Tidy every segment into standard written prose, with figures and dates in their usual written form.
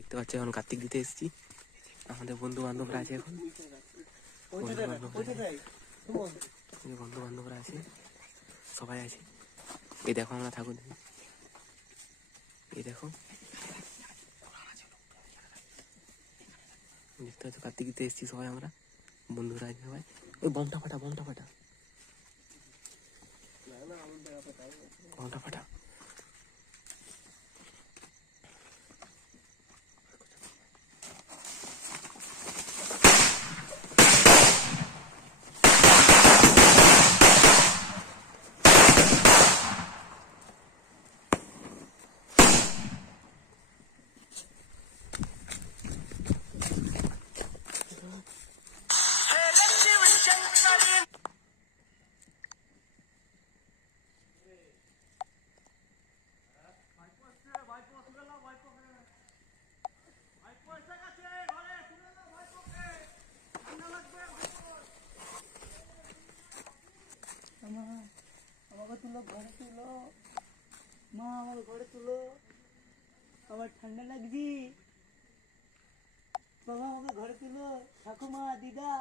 দেখতে পাচ্ছি এখন কার্তিক দিতে এসেছি। আমাদের বন্ধু বান্ধবরা আছে, এখন বন্ধু বান্ধবরা আছে, সবাই আছে। এই দেখো আমরা ঠাকুর দিই, এই দেখো দেখতে পাচ্ছ কার্তিক দিতে এসেছি সবাই আমরা বন্ধুরা আছে সবাই। ওই বমটা ফাটা, বমটা ফাটা, বমটা ফাটা। আমাকে তুলো, ঘরে তুলো, মা আমার ঘরে তুলো, আমার ঠান্ডা লাগছে, বাবা আমাকে ঘরে তুলো, ঠাকুমা দিদা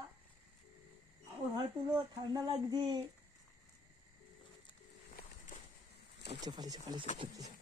আমার ঘরে তুলো, ঠান্ডা লাগছে। পালিয়েছে পালিয়েছে পালিয়েছে।